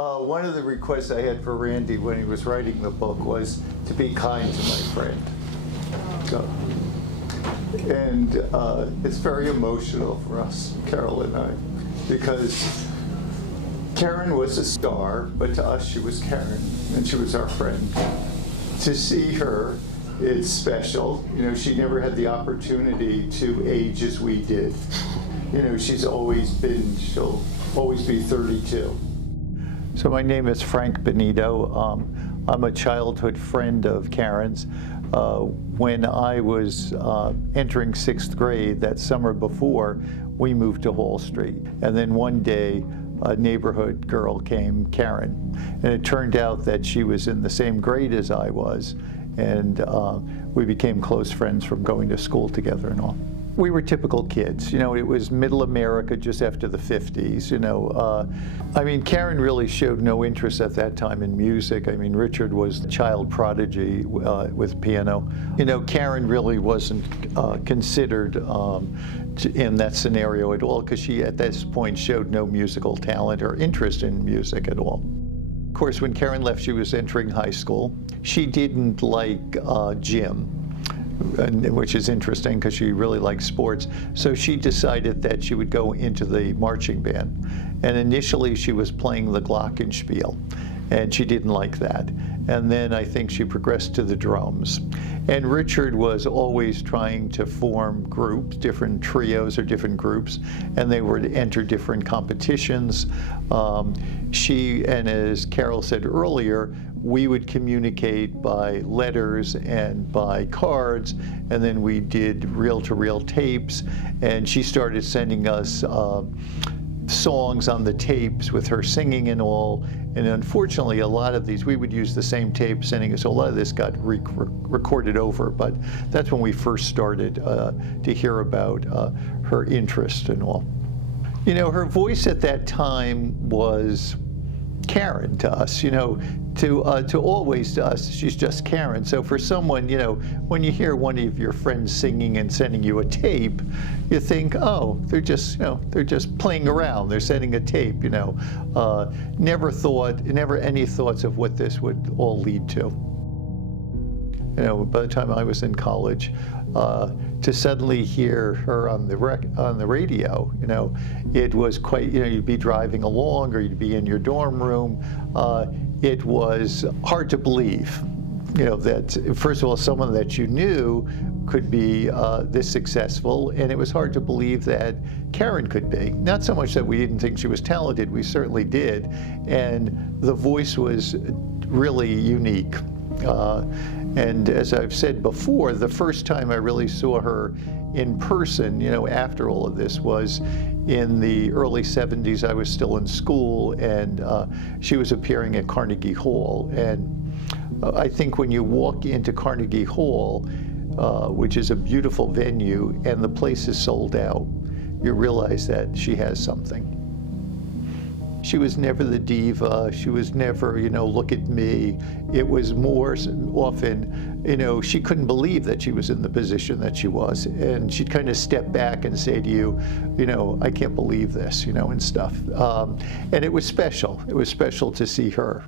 One of the requests I had for Randy when he was writing the book was to be kind to my friend. So, and it's very emotional for us, Carol and I, because Karen was a star, but to us she was Karen, and she was our friend. To see her, it's special. You know, she never had the opportunity to age as we did. You know, she'll always be 32. So my name is Frank Bonito. I'm a childhood friend of Karen's. When I was entering 6th grade, that summer before, we moved to Hall Street. And then one day, a neighborhood girl came, Karen. And it turned out that she was in the same grade as I was. And we became close friends from going to school together and all. We were typical kids. You know, it was middle America just after the 50s, you know. I mean, Karen really showed no interest at that time in music. I mean, Richard was the child prodigy with piano. You know, Karen really wasn't considered in that scenario at all, because she, at this point, showed no musical talent or interest in music at all. Of course, when Karen left, she was entering high school. She didn't like gym, which is interesting because she really liked sports. So she decided that she would go into the marching band. And initially she was playing the glockenspiel, and she didn't like that. And then I think she progressed to the drums. And Richard was always trying to form groups, different trios or different groups, and they would enter different competitions. She, and as Carol said earlier, we would communicate by letters and by cards, and then we did reel-to-reel tapes, and she started sending us songs on the tapes with her singing and all. And unfortunately, a lot of these, we would use the same tape sending us, so a lot of this got recorded over, but that's when we first started to hear about her interest and all. You know, her voice at that time was Karen to us, you know, to always to us, she's just Karen. So for someone, you know, when you hear one of your friends singing and sending you a tape, you think, oh, they're just, you know, they're just playing around. They're sending a tape, you know. Never any thoughts of what this would all lead to. You know, by the time I was in college, to suddenly hear her on the radio, you know, it was quite, you know, you'd be driving along or you'd be in your dorm room. It was hard to believe, you know, that, first of all, someone that you knew could be this successful, and it was hard to believe that Karen could be. Not so much that we didn't think she was talented, we certainly did, and the voice was really unique. And as I've said before, the first time I really saw her in person, you know, after all of this, was in the early 70s. I was still in school, and she was appearing at Carnegie Hall. And I think when you walk into Carnegie Hall, which is a beautiful venue, and the place is sold out, you realize that she has something. She was never the diva. She was never, you know, look at me. It was more often, you know, she couldn't believe that she was in the position that she was. And she'd kind of step back and say to you, you know, I can't believe this, you know, and stuff. And it was special. It was special to see her.